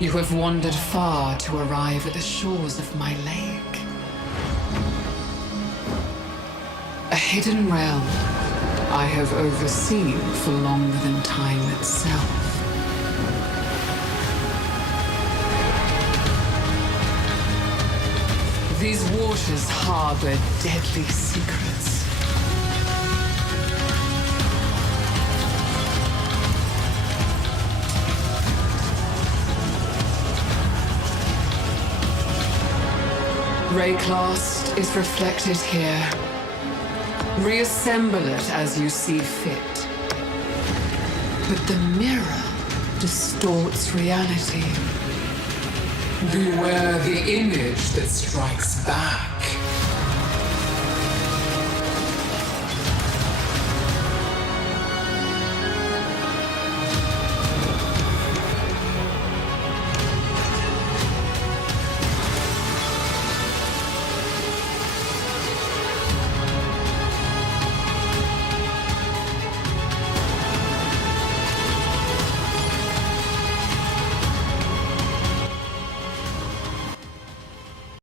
You have wandered far to arrive at the shores of my lake. A hidden realm I have overseen for longer than time itself. These waters harbor deadly secrets. Rayclast is reflected here. Reassemble it as you see fit. But the mirror distorts reality. Beware the image that strikes back.